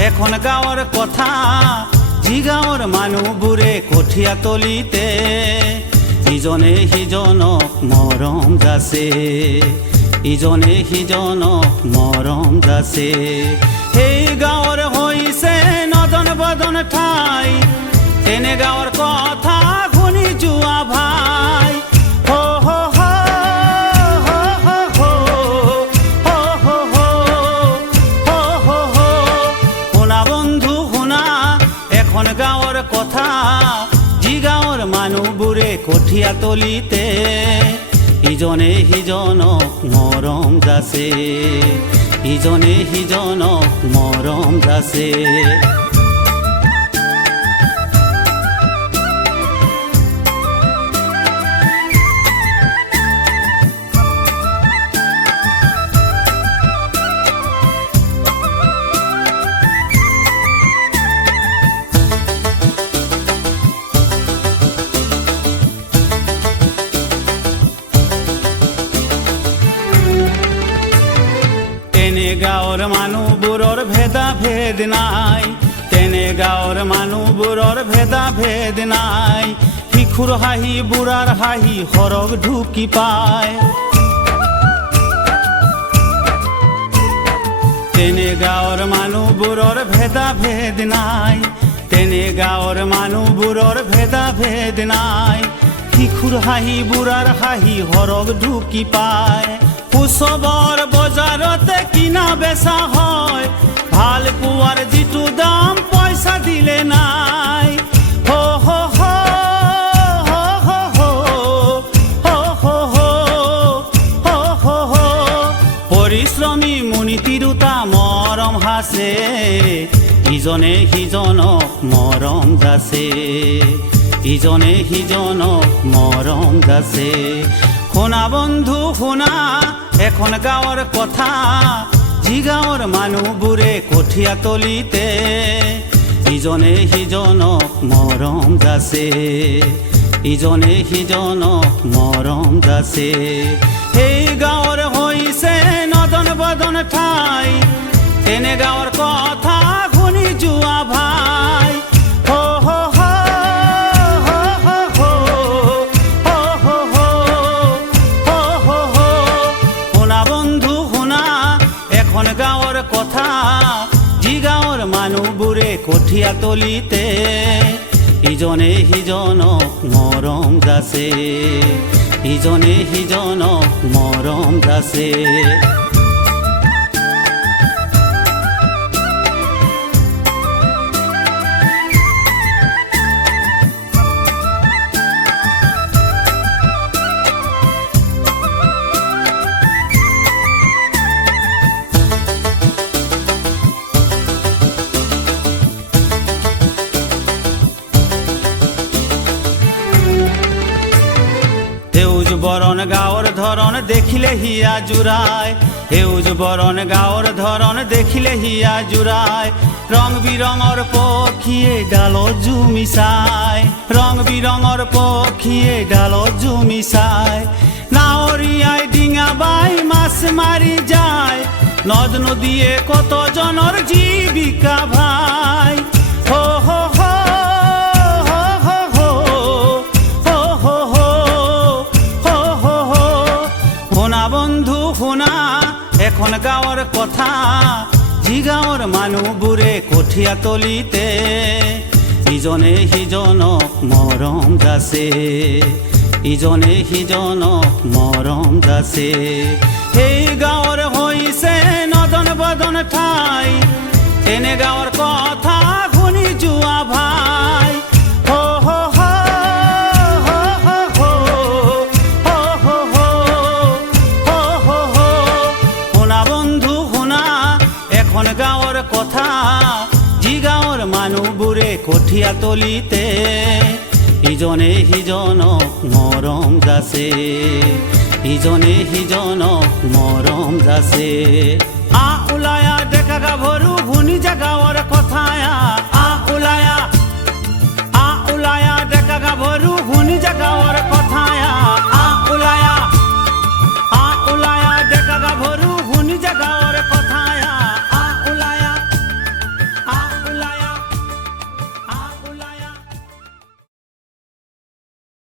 এখন গাঁৱৰ কথা জিগাঁৱৰ মানুহবোৰে কঠীয়া তলিতে ইজনে সিজনক মৰম যাচে ইজনে সিজনক মৰম যাচে সেই গাঁৱৰ হৈছে নদন বদন ঠাই তেনে গাঁৱৰ কথা শুনি যোৱা ভাই গাঁৱৰ কথা জিগাঁৱৰ মানুহবোৰে কঠীয়া তলিতে ইজনে সিজনক মৰম যাচে ইজনে সিজনক মৰম যাচে গাঁৱৰ মানুহবোৰৰ ভেদা ভেদ নাই তেনে গাঁৱৰ মানুহবোৰৰ ভেদা ভেদ নাই শিশুৰ হাঁহি বুঢ়াৰ হাঁহি সৰগ ঢুকি পায় তেনে গাঁৱৰ মানুহবোৰৰ ভেদা ভেদ নাই তেনে গাঁৱৰ মানুহবোৰৰ ভেদা ভেদ নাই শিশুৰ হাঁহি বুঢ়াৰ হাঁহি সৰগ ঢুকি পায় উৎসৱৰ বজাৰতে কিনা বেচা হয় ভাল পোৱাৰ যিটো দাম পইচা দিলে নাই হো হো হো হো হো হো হো হো হো হো পৰিশ্ৰমী মুনি তিৰোতা মৰম হাচে ইজনে সিজনক মৰম যাচে ইজনে সিজনক মৰম যাচে শুনা বন্ধু শুনা এখন গাঁৱৰ কথা জিগাঁৱৰ মানুহবোৰে কঠীয়া তলিতে ইজনে সিজনক মৰম যাচে ইজনে সিজনক মৰম যাচে সেই গাঁৱৰ হৈছে নদন বদন ঠাই তেনে গাঁৱৰ কথা শুনি যোৱা ভাই গাঁৱৰ কথা জিগাঁৱৰ মানুহবোৰে কঠীয়া তলিতে ইজনে সিজনক মৰম যাচে ইজনে সিজনক মৰম যাচে সেউজ বৰণ গাঁৱৰ ধৰণ দেখিলে হিয়া জুৰায় সেউজ বৰণ গাঁৱৰ ধৰণ দেখিলে হিয়া জুৰায় ৰং বিৰঙৰ পক্ষীয়ে ডালত জুমি চায় ৰং বিৰঙৰ পক্ষীয়ে ডালত জুমি চায় নাৱৰীয়াই ডিঙা বাই মাছ মাৰি যায় নদ নদীয়ে কতজনৰ জীৱিকা ভাই হো হো হো বন্ধু শুনা এখন গাঁৱৰ কথা জিগাঁৱৰ মানুহবোৰে কঠীয়া তলিতে ইজনে সিজনক মৰম যাচে ইজনে সিজনক মৰম যাচে সেই গাঁৱৰ হৈছে নদন বদন ঠাই তেনে গাঁৱৰ কথা শুনি যোৱা ভাই গাঁৱৰ কথা জিগাঁৱৰ মানুহবোৰে কঠীয়া তলিতে ইজনে সিজনক মৰম যাচে ইজনে সিজনক মৰম যাচে ওলায়া ডেকা গাভৰু শুনি যা গাঁৱৰ কথা ওলায়া ডেকা গাভৰু শুনি যা গাঁৱৰ কথা